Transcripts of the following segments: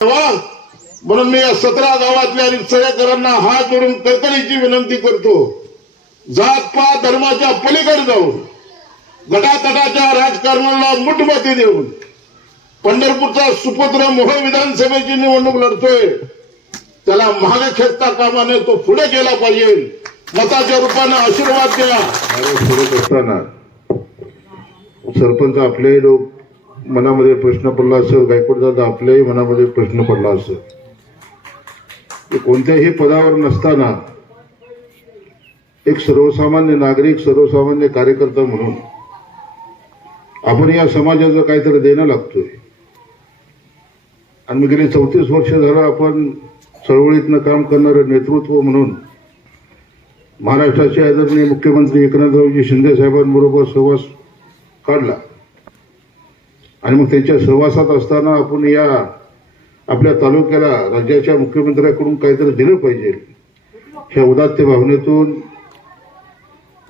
तेव्हा म्हणून मी या सतरा गावातल्या आणि सगळ्याकरांना हात जोडून कळकळीची विनंती करतो. जात पात धर्माच्या पलीकडे जाऊन गटातटाच्या राजकारणाला मुठमती देऊन पंढरपूरचा सुपुत्र मोहळ विधानसभेची निवडणूक लढतोय. त्याला मागे खेचता कामाने तो पुढे गेला पाहिजे. मताच्या रूपाने आशीर्वाद द्या. अरे सरपंच आपले लोक मनामध्ये प्रश्न पडला असेल गायकवाड आपल्याही मनामध्ये प्रश्न पडला असेल. कोणत्याही पदावर नसताना एक सर्वसामान्य नागरिक सर्वसामान्य कार्यकर्ता म्हणून आपण या समाजाचं काहीतरी देणं लागतोय. आणि मी गेले चौतीस वर्ष झालं आपण चळवळीतनं काम करणारं नेतृत्व म्हणून महाराष्ट्राचे आदरणीय मुख्यमंत्री एकनाथरावजी शिंदे साहेबांबरोबर सहवास काढला. आणि मग त्यांच्या सहवासात असताना आपण या आपल्या तालुक्याला राज्याच्या मुख्यमंत्र्याकडून काहीतरी दिलं पाहिजे. ह्या उदात्त भावनेतून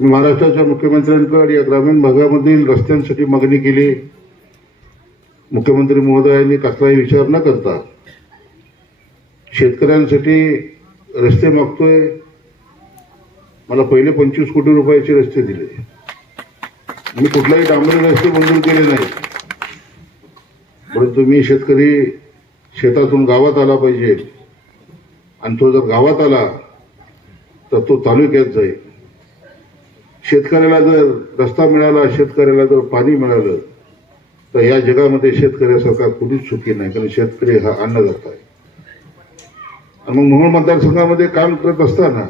महाराष्ट्राच्या मुख्यमंत्र्यांकडे या ग्रामीण भागामधील रस्त्यांसाठी मागणी केली. मुख्यमंत्री महोदयांनी कसलाही विचार न करता शेतकऱ्यांसाठी रस्ते मागतोय. मला पहिले पंचवीस कोटी रुपयाचे रस्ते दिले. मी कुठलाही डांबरी रस्ते मंजूर केले नाही. परंतु मी शेतकरी शेतातून गावात आला पाहिजे. आणि तो जर गावात आला तर तो तालुक्यात जाईल. शेतकऱ्याला जर रस्ता मिळाला शेतकऱ्याला जर पाणी मिळालं तर या जगामध्ये शेतकऱ्यासारखा कुणीच चुकी नाही कारण शेतकरी हा अन्नदाता आहे. आणि मग मोहोळ मतदारसंघामध्ये काम करत असताना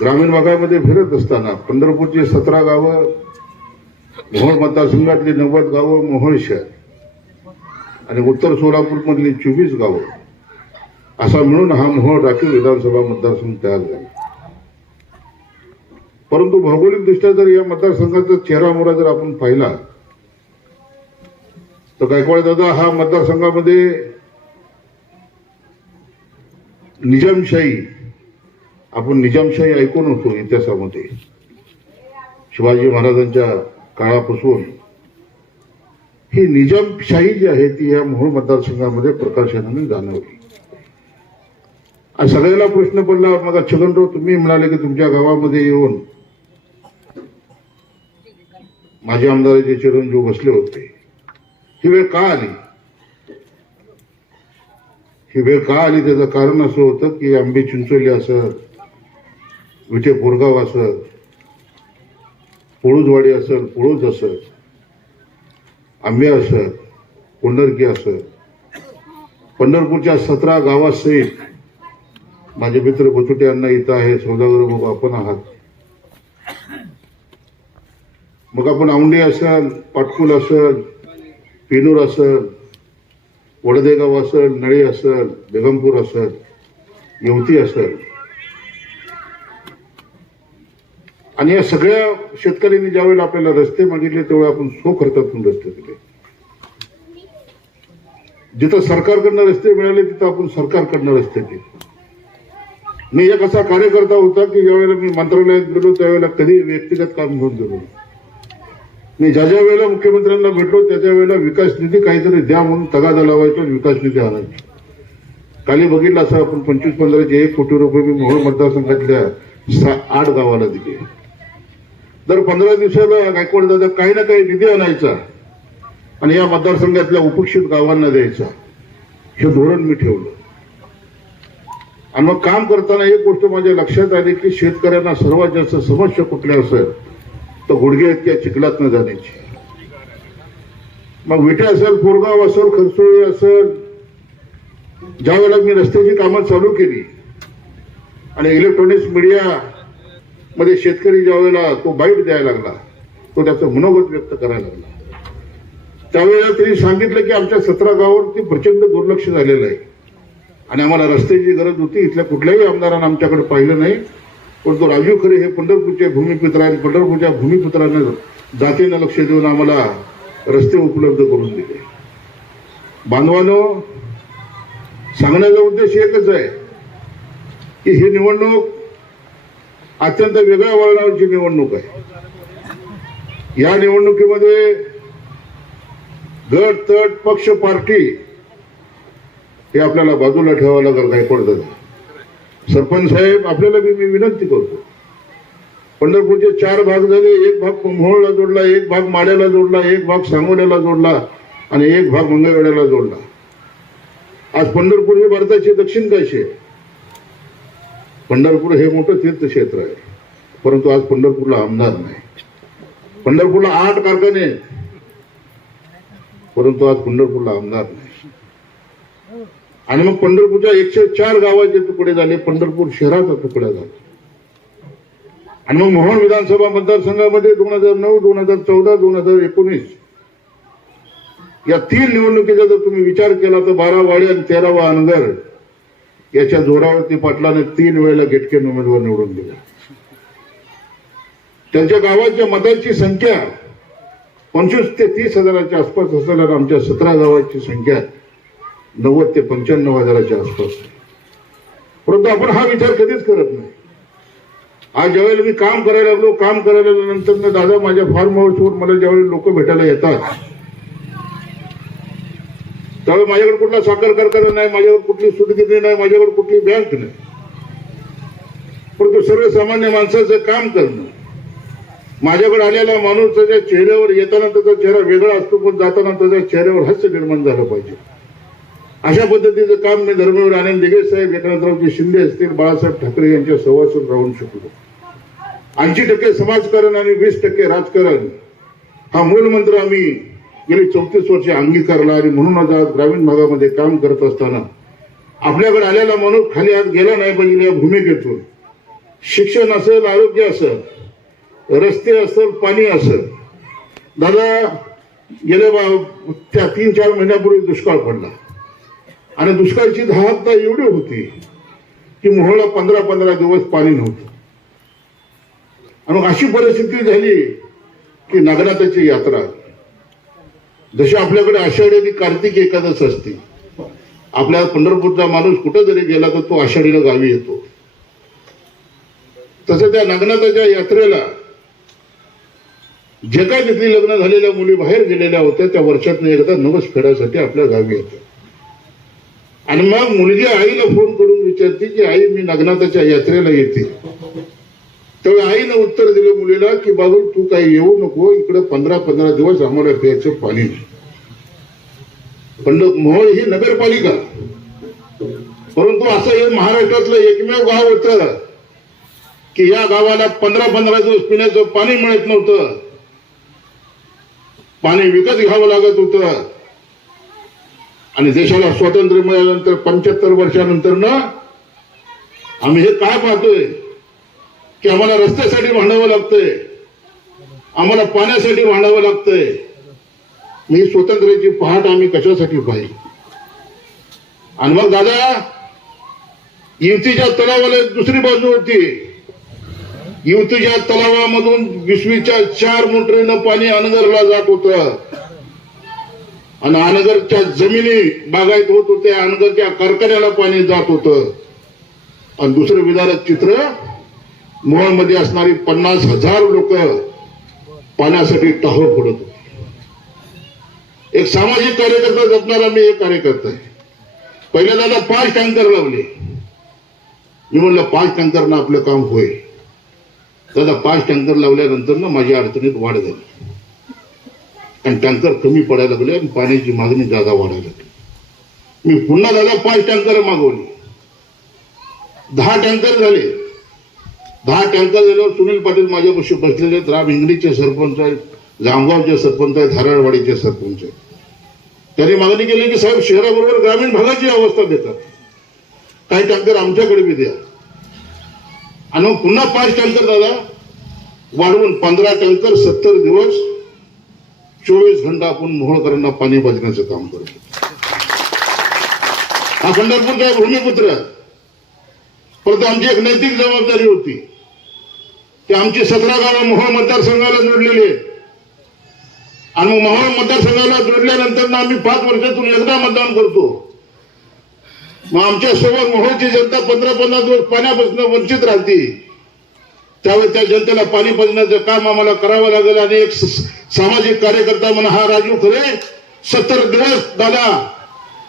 ग्रामीण भागामध्ये फिरत असताना पंढरपूरची सतरा गावं मोहोळ मतदारसंघातली नव्वद गावं मोहोळ शहर आणि उत्तर सोलापूरमधली चोवीस गावं. असा मिळून हा मोहोळ राखीव विधानसभा मतदारसंघ तयार झाला. परंतु भौगोलिकदृष्ट्या जर या मतदारसंघाचा चेहरा मोहरा जर आपण पाहिला तर गायकवाड दादा हा मतदारसंघामध्ये निजामशाही आपण निजामशाही ऐकून होतो इतिहासामध्ये. शिवाजी महाराजांच्या काळापासून ही निजामशाही जी आहे ती या मोहोळ मतदारसंघामध्ये प्रकाशनाने जाणवली. सगळ्याला प्रश्न पडला मग छगनराव तुम्ही म्हणाले की तुमच्या गावामध्ये येऊन माझे आमदाराचे चिरंजीव बसले होते. ही वेळ का आली? ही वेळ का आली? त्याचं कारण असं होतं की आंबे चिंचोली असत विटे बोरगाव असत पोळूजवाडी असेल पोळूज असेल आंबे असत पंढरकी असत पंढरपूरच्या सतरा गावासहित माझे मित्र बचुटे अण्णा इथं आहे सौदागर भाऊ आपण आहात. मग आपण औंडे असाल पाटकुल असेल पेनूर असेल वडदेगाव असल नळी असेल बेगमपूर असेल येवती असल. आणि या सगळ्या शेतकऱ्यांनी ज्यावेळेला आपल्याला रस्ते मागितले तेव्हा आपण सो खर्चातून रस्ते दिले. जिथं सरकारकडनं रस्ते मिळाले तिथं आपण सरकारकडनं रस्ते दिले. मी एक असा कार्यकर्ता होता की ज्यावेळेला मी मंत्रालयात गेलो त्यावेळेला कधी व्यक्तिगत काम घेऊन गेलो मी ज्या ज्या वेळेला मुख्यमंत्र्यांना भेटलो त्या त्या वेळेला विकास निधी काहीतरी द्या म्हणून तगादा लावायचो विकास निधी आणायचो काली बघितलं असं आपण पंचवीस पंधराचे एक कोटी रुपये मी मोहोळ मतदारसंघातल्या आठ गावाला दिले. दर पंधरा दिवसाला गायकवाड दादा काही ना काही निधी आणायचा आणि या मतदारसंघातल्या उपेक्षित गावांना द्यायचा. हे धोरण मी ठेवलं. आणि मग काम करताना एक गोष्ट माझ्या लक्षात आली की शेतकऱ्यांना सर्वात जास्त समस्या कुठल्या असेल तर गुडघे इतक्या चिखलात न जाण्याची. मग विटे असेल पोरगाव असेल खरसोळी असेल ज्या वेळेला मी रस्त्याची कामं चालू केली आणि इलेक्ट्रॉनिक्स मीडिया मध्ये शेतकरी ज्या वेळेला तो बाईट द्यायला लागला तो त्याचं मनोगत व्यक्त करायला लागला. त्यावेळेला त्यांनी सांगितलं की आमच्या सतरा गावावरती प्रचंड दुर्लक्ष झालेलं आहे. आणि आम्हाला रस्त्याची गरज होती इथल्या कुठल्याही आमदारांना आमच्याकडे पाहिलं नाही. पण तो राजीव खरे हे पंढरपूरचे भूमिपुत्र आहेत पंढरपूरच्या भूमिपुत्रानं जातीनं लक्ष देऊन आम्हाला रस्ते उपलब्ध करून दिले. बांधवानो सांगण्याचा उद्देश एकच आहे की ही निवडणूक अत्यंत वेगळ्या वळणावरची निवडणूक आहे. या निवडणुकीमध्ये गट तट पक्ष पार्टी हे आपल्याला बाजूला ठेवावं लागेल पडतं सरपंच साहेब आपल्याला मी मी विनंती करतो. पंढरपूरचे चार भाग झाले एक भाग कुंभोळला जोडला एक भाग माड्याला जोडला एक भाग सांगोल्याला जोडला आणि एक भाग मंगळवेड्याला जोडला. आज पंढरपूर हे भारताचे दक्षिण काशी आहे. पंढरपूर हे मोठं तीर्थक्षेत्र आहे. परंतु आज पंढरपूरला आमदार नाही. पंढरपूरला आठ कारखाने आहेत. परंतु आज पंढरपूरला आमदार नाही. आणि मग पंढरपूरच्या एकशे चार गावाचे तुकडे झाले पंढरपूर शहराचा तुकडा झाला. आणि मग मोहोळ विधानसभा मतदारसंघामध्ये दोन हजार नऊ दोन हजार चौदा दोन हजार एकोणीस या तीन निवडणुकीचा जर तुम्ही विचार केला तर बारा वाडी आणि तेरावा अनगर याच्या जोरावरती पाटलाने तीन वेळेला गेटकेन उमेदवार निवडून दिला. त्यांच्या गावाच्या मतांची संख्या पंचवीस ते तीस हजाराच्या आसपास असलेल्या आमच्या सतरा गावाची संख्या नव्वद ते पंच्याण्णव हजाराच्या आसपास. परंतु आपण हा विचार कधीच करत नाही. आज ज्यावेळेला मी काम करायला लागलो काम करायला लागल्यानंतर ना दादा माझ्या फार्म हाऊसवर मला ज्यावेळी लोक भेटायला येतात त्यावेळेस माझ्याकडे कुठला साखर कारखाना नाही माझ्याकडे कुठली सुटगिरणी नाही माझ्याकडे कुठली बँक नाही. परंतु सर्वसामान्य माणसाचं काम करणं माझ्याकडे आलेला माणूस त्याच्या चेहऱ्यावर येताना त्याचा चेहरा वेगळा असतो पण जाताना त्याच्या चेहऱ्यावर हास्य निर्माण झालं पाहिजे. अशा पद्धतीचं काम मी धर्मवीर आनंद दिगे साहेब एकनाथरावजी शिंदे असतील बाळासाहेब ठाकरे यांच्या सहवासून राहून शकलो. ऐंशी टक्के समाजकारण आणि वीस टक्के राजकारण हा मूलमंत्र आम्ही गेली चौतीस वर्षे अंगीकारला आणि म्हणूनच आज ग्रामीण भागामध्ये काम करत असताना आपल्याकडे आलेला माणूस खाली आज गेला नाही पाहिजे या भूमिकेतून. शिक्षण असेल आरोग्य असेल रस्ते असेल पाणी असेल. दादा गेल्या बा- त्या तीन चार महिन्यापूर्वी दुष्काळ पडला. आणि दुष्काळाची दहाता एवढी होती की मोहळला पंधरा पंधरा दिवस पाणी नव्हतं. आणि अशी परिस्थिती झाली की नागनाथाची यात्रा जशी आपल्याकडे आषाढी आणि कार्तिक एकादश असते आपल्या पंढरपूरचा माणूस कुठं जरी गेला तर तो आषाढीला गावी येतो. तसं त्या नागनाथाच्या यात्रेला जे काय तिथली लग्न झालेल्या मुली बाहेर गेलेल्या होत्या त्या वर्षातनं एकदा नवस फेडासाठी आपल्या गावी येतात. आणि मग मुलगी आईला फोन करून विचारते की आई मी नागनाथाच्या यात्रेला येते. त्यावेळी आईनं उत्तर दिलं मुलीला की बाबू तू काही येऊ नको. इकडे पंधरा पंधरा दिवस आम्हाला प्यायचं पाणी नाही. पण मोहोळ ही नगरपालिका. परंतु असं हे महाराष्ट्रातलं एकमेव गाव होतं की या गावाला पंधरा पंधरा दिवस पिण्याचं पाणी मिळत नव्हतं. पाणी विकत घ्यावं लागत होतं. आणि देशाला स्वातंत्र्य मिळाल्यानंतर पंच्याहत्तर वर्षानंतर ना आम्ही हे काय पाहतोय? की आम्हाला रस्त्यासाठी भांडावं लागतंय. आम्हाला पाण्यासाठी भांडावं लागतंय. मी स्वातंत्र्याची पहाट आम्ही कशासाठी पाहिजे आणि मग दादा युतीच्या तलावाला दुसरी बाजू होती. युतीच्या तलावामधून विश्वीच्या चार मोटरीनं पाणी अनगरला जात होतं. आणि अनगरच्या जमिनी बागायत होत होत्या अनगरच्या कारखान्याला पाणी जात होतं. आणि दुसरं विदारक चित्र मोहळमध्ये असणारी पन्नास हजार लोक पाण्यासाठी टाहो पडत होते. एक सामाजिक कार्यकर्ता जपणारा मी एक कार्यकर्ता आहे. पहिल्यांदा पाच टँकर लावले. मी म्हणलं पाच टँकरनं आपलं काम होईल. दादा पाच टँकर लावल्यानंतर ना माझ्या अडचणीत वाढ झाली. आणि टँकर कमी पडायला लागले आणि पाण्याची मागणी जादा वाढायला लागली. मी पुन्हा दादा पाच टँकर मागवली. दहा टँकर झाले. दहा टँकर झाल्यावर सुनील पाटील माझ्यापाशी बसलेले आहेत. राम इंगडीचे सरपंच आहेत जामगावचे सरपंच आहेत हराळवाडीचे सरपंच आहेत. त्यांनी मागणी केली की साहेब शहराबरोबर ग्रामीण भागाची अवस्था देतात. काही टँकर आमच्याकडे बी द्या. आणि मग पुन्हा पाच टँकर दादा वाढवून पंधरा टँकर सत्तर दिवस चोवीस घंटा आपण मोहोळकरांना पाणी पाजण्याचं काम करतो. हा पंढरपूरचा भूमिपुत्र आहे. परंतु आमची एक नैतिक जबाबदारी होती. ते आमची सतरा गावं मोहोळ मतदारसंघाला जोडलेली आहेत. आणि मग मोहोळ मतदारसंघाला जोडल्यानंतर ना आम्ही पाच वर्षातून एकदा मतदान करतो. मग आमच्यासोबत मोहोळची जनता पंधरा पंधरा दिवस पाण्यापासून वंचित राहते. त्यावेळी त्या जनतेला पाणी पाजण्याचं काम आम्हाला करावं लागेल आणि एक स- सामाजिक कार्यकर्ता म्हणून हा राजू खरे सत्तर दिवस दादा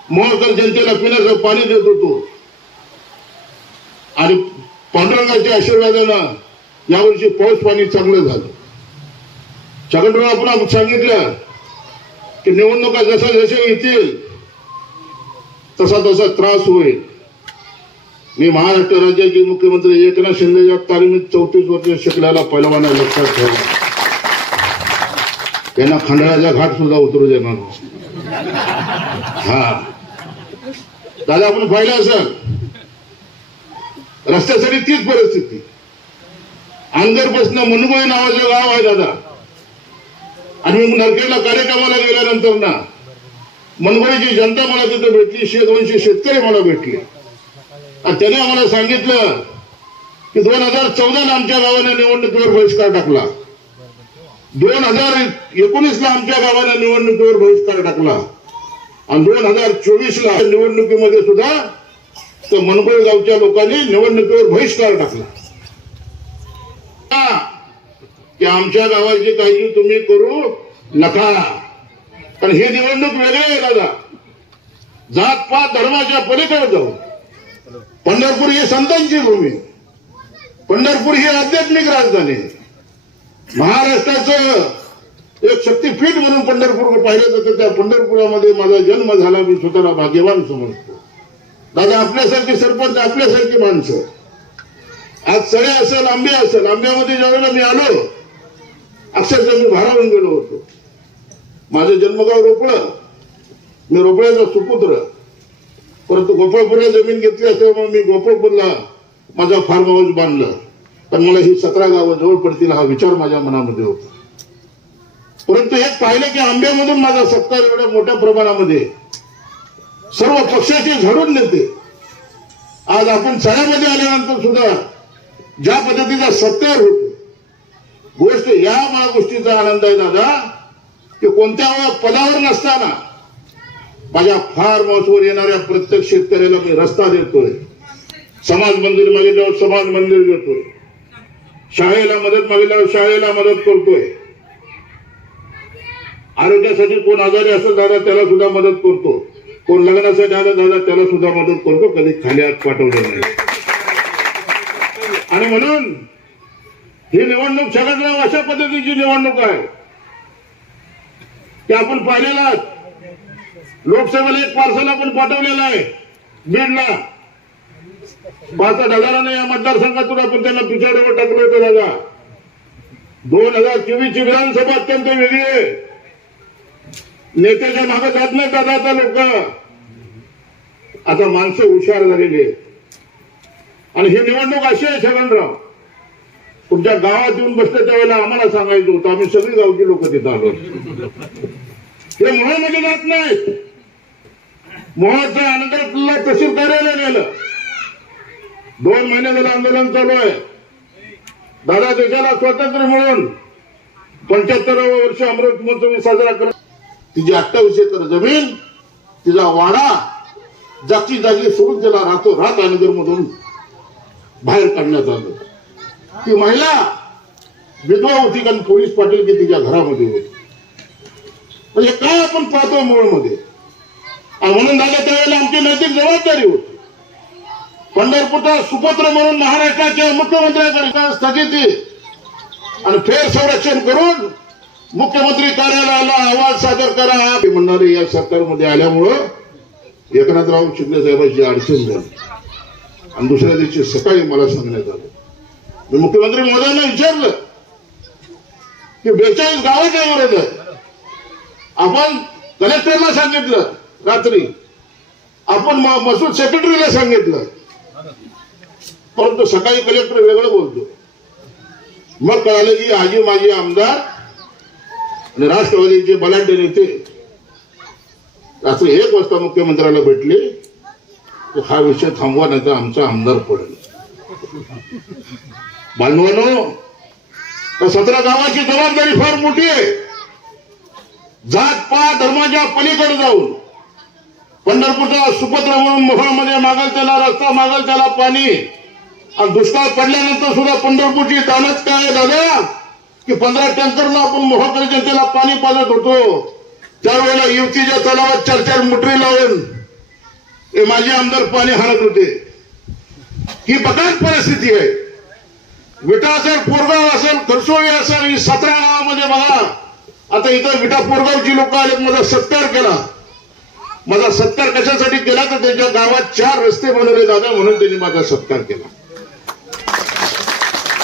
मोहकर जनतेला पिण्याचं पाणी देत होतो. आणि पांडुरंगाच्या आशीर्वादानं यावर्षी पाऊस पाणी चांगलं झालं. छगनराव आपण सांगितलं की निवडणुका जशा जशा येतील तसा तसा त्रास होईल. मी महाराष्ट्र राज्याचे मुख्यमंत्री एकनाथ शिंदे या तालमीत चौतीस वर्ष शिकल्याला पहिलवाना लक्षात ठेवला त्यांना खंडाळ्याचा घाट सुद्धा उतरू देणार हा. दादा आपण पाहिलं असेल रस्त्यासाठी तीच परिस्थिती. अंगरपासून मनुबाई नावाचं गाव आहे दादा. आणि मी नरकेला कार्यक्रमाला गेल्यानंतर ना मनगोळीची जनता मला तिथे भेटली शे दोनशे शेतकरी मला भेटले. आणि त्याने आम्हाला सांगितलं की दोन हजार चौदाला आमच्या गावाने निवडणुकीवर बहिष्कार टाकला. दोन हजार एकोणीसला आमच्या गावाने निवडणुकीवर बहिष्कार टाकला. आणि दोन हजार चोवीसला निवडणुकीमध्ये सुद्धा तर मनगोळ गावच्या लोकांनी निवडणुकीवर बहिष्कार टाकला. की आमच्या गावाची काळजी तुम्ही करू नका. पण हे निवडणूक वेगळे आहे दादा. जात पात धर्माच्या पलीकडे जाऊ. पंढरपूर ही संतांची भूमी. पंढरपूर ही आध्यात्मिक राजधानी महाराष्ट्राचं एक शक्तीपीठ म्हणून पंढरपूर पाहिलं जातं त्या पंढरपुरामध्ये माझा जन्म झाला मी स्वतःला भाग्यवान समजतो. दादा आपल्यासारखी सरपंच आपल्यासारखी माणसं. आज सळे असेल आंबे असेल आंब्यामध्ये ज्यावेळेला मी आलो अक्षरशः मी भारावून गेलो होतो. माझं जन्मगाव रोपळ मी रोपळ्याचा सुपुत्र. परंतु गोपाळपूरला जमीन घेतली असल्यामुळे मी गोपाळपूरला माझा फार्म हाऊस बांधलं. पण मला ही सतरा गावं जवळ पडतील हा विचार माझ्या मनामध्ये होता. परंतु हे पाहिलं की आंब्यामधून माझा सत्कार एवढ्या मोठ्या प्रमाणामध्ये. सर्व पक्षाचे झडून नेते. आज आपण सणामध्ये आल्यानंतर सुद्धा ज्या पद्धतीचा सत्कार होतो गोष्ट या मला गोष्टीचा आनंद आहे दादा की कोणत्या पदावर नसताना माझ्या फार हाऊसवर येणाऱ्या प्रत्येक शेतकऱ्याला मी रस्ता देतोय. समाज मंदिर मागितल्यावर समाज मंदिर देतोय. शाळेला मदत मागितल्यावर शाळेला मदत करतोय. आरोग्यासाठी कोण आजारी असेल दादा त्याला सुद्धा मदत करतो. कोण लग्नासाठी आलं दादा त्याला सुद्धा मदत करतो. कधी खाली हात पाठवलं नाही. आणि म्हणून ही निवडणूक छगनराव अशा पद्धतीची निवडणूक आहे ते आपण पाहिलेला लोकसभेला एक पार्सल आपण पाठवलेलं आहे. बीडला. पाच आठ हजाराने या मतदारसंघातून आपण त्यांना पिछाडीवर टाकलं होतं दादा. दोन हजार चोवीस ची विधानसभा अत्यंत वेगळी आहे. नेत्याच्या मागे जात नाही दादा आता लोक. आता माणसं हुशार झालेली आहेत. आणि ही निवडणूक अशी आहे छगनराव. तुमच्या गावात येऊन बसले त्यावेळेला आम्हाला सांगायचं होतं आम्ही सगळी गावची लोक तिथं आलो. ते मोहमध्ये जात नाहीत. मोहाचं आनंदला तहसील कार्यालय गेलं दोन महिने झालं आंदोलन चालू आहे. दादा देशाला स्वातंत्र्य मिळून पंच्याहत्तराव्या वर्ष अमृत महोत्सव साजरा कर तिची अठ्ठावीस एकर जमीन तिचा वाडा जागची जागी सोडून त्याला राहतो रात मधून बाहेर काढण्यात आलं. ती महिला विधवा होती कारण पोलीस पाटील की तिच्या घरामध्ये होती. म्हणजे काय आपण पाहतो मूळमध्ये म्हणून झालं त्यावेळेला आमची नैतिक जबाबदारी होती. पंढरपूरचा सुपुत्र म्हणून महाराष्ट्राच्या मुख्यमंत्र्यांकडे स्थगिती आणि फेर संरक्षण करून मुख्यमंत्री कार्यालयाला अहवाल सादर करा ते म्हणणारे या सरकारमध्ये आल्यामुळं एकनाथराव शिंदे साहेबांची अडचण झाली. आणि दुसऱ्या दिवशी सकाळी मला सांगण्यात आलं. मी मुख्यमंत्री महोदयांना विचारलं की बेचाळीस गावाच्या विरोध आहे आपण कलेक्टरला सांगितलं रात्री. आपण म- महसूल सेक्रेटरीला सांगितलं. परंतु सकाळी कलेक्टर वेगळं बोलतो. मग कळालं की आजी माजी आमदार आणि राष्ट्रवादीचे बलाढ्य नेते रात्री एक वाजता मुख्यमंत्र्याला भेटले. हा विषय थांबवा नाही तर आमचा आमदार पडेल. बांधवानो तर सतरा गावाची जबाबदारी फार मोठी आहे. जात पा धर्माच्या पलीकडे जाऊन. पंढरपूरचा सुपत्र म्हणून मोहळमध्ये मागल त्याला रस्ता मागल त्याला पाणी. आणि दुष्काळ पडल्यानंतर सुद्धा पंढरपूरची दानच काय आहे दादा? की पंधरा टँकरनं आपण मोहळकडे जनतेला पाणी पाजत होतो. त्यावेळेला युवतीच्या तलावात चार चार मुटरी लावून हे माझे आमदार पाणी हाणत होते. ही बघाच परिस्थिती आहे. विटा असेल पोरगाव असेल खरसोळी असेल ही सतरा गावामध्ये बघा. आता इथं विटा पोरगावची लोक आले माझा सत्कार केला. माझा सत्कार कशासाठी केला तर त्यांच्या गावात चार रस्ते बनवले दादा म्हणून त्यांनी माझा सत्कार केला.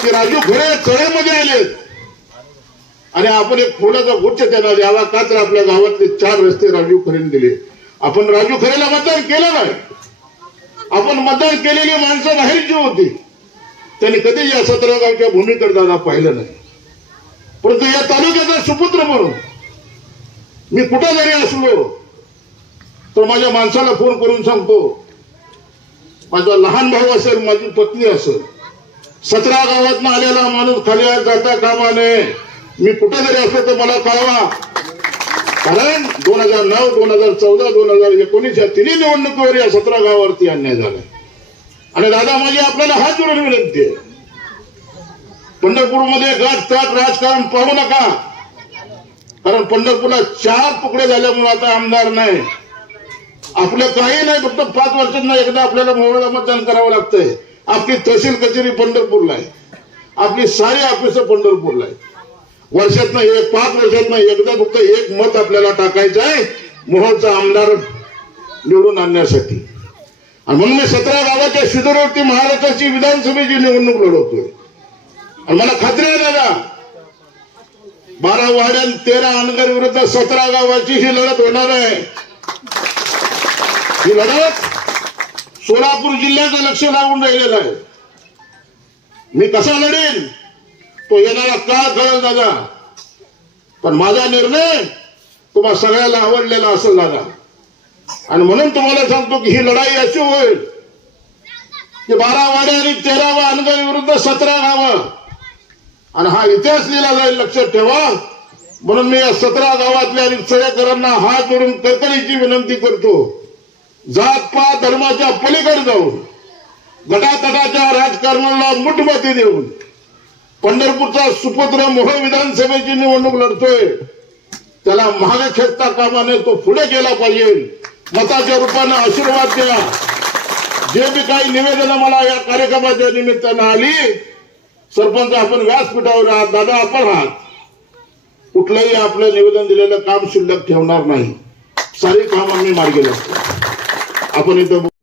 ते राजू खरे चळ्यामध्ये आलेत. आणि आपण एक फुलाचा गुच्छ त्यांना द्यावा का तर आपल्या गावातले चार रस्ते राजू खरेने दिले. आपण राजू खरेला मतदान केलं नाही. आपण मतदान केलेली माणसं बाहेरची होती. त्यांनी कधी या सतरा गावच्या भूमीकडे दादा पाहिलं नाही. परंतु या तालुक्याचा सुपुत्र म्हणून मी कुठं जरी असलो तर माझ्या माणसाला फोन करून सांगतो माझा लहान भाऊ असेल माझी पत्नी असेल. सतरा गावातनं आलेला माणूस खाली जाता कामा नये. मी कुठे जरी असलो तर मला कळवा. कारण दोन हजार नऊ दोन हजार चौदा दोन हजार एकोणीस या तिन्ही निवडणुकीवर या सतरा गावावरती अन्याय झालाय. आणि दादा माझी आपल्याला हात जोडून विनंती आहे. पंढरपूरमध्ये गाठ राजकारण पाहू नका. कारण पंढरपूरला चार तुकडे झाल्यामुळे आता आमदार नाही. आपलं काही नाही फक्त पाच वर्षांना एकदा आपल्याला मोहळा मतदान करावं लागतंय. आपली तहसील कचेरी पंढरपूरला आहे. आपली सारी ऑफिसं पंढरपूरला आहे वर्षातनं एक पाच वर्षातनं एकदा फक्त एक मत आपल्याला टाकायचं आहे मोहोळचा आमदार निवडून आणण्यासाठी. आणि म्हणून मी सतरा गावाच्या शिदोरवरती महाराष्ट्राची विधानसभेची निवडणूक लढवतोय. आणि मला खात्री आहे दादा बारा वाड्यान तेरा अनगर विरुद्ध सतरा गावाची ही लढत होणार आहे. ही लढत सोलापूर जिल्ह्याचं लक्ष लागून राहिलेलं आहे. मी कसा लढेन तो येणारा काळ कळेल दादा. पण माझा निर्णय तुम्हा सगळ्याला आवडलेला असेल दादा. आणि म्हणून तुम्हाला सांगतो की ही लढाई अशी होईल की बारा वाड्या आणि तेरावा अनगर विरुद्ध सतरा गावं. आणि हा इतिहास लिहिला जाईल लक्षात ठेवा. म्हणून मी या सतरा गावातल्या आणि सगळ्याकरांना हात जोडून कळकळीची विनंती करतो. जात पात धर्माच्या पलीकडे जाऊन गटातटाच्या राजकारणाला मुठमती देऊन पंढरपूरचा सुपुत्र मोहोळ विधानसभेची निवडणूक लढतोय. त्याला मागे खेचता तो पुढे गेला पाहिजे. मताच्या रूपाने आशीर्वाद द्या. जे बी काही निवेदन मला या कार्यक्रमाच्या निमित्तानं आली सरपंच आपण व्यासपीठावर आहात दादा आपण आहात. कुठलंही आपलं निवेदन दिलेलं काम शिल्लक ठेवणार नाही. सारी काम आम्ही मार्गी लागतो आपण इथं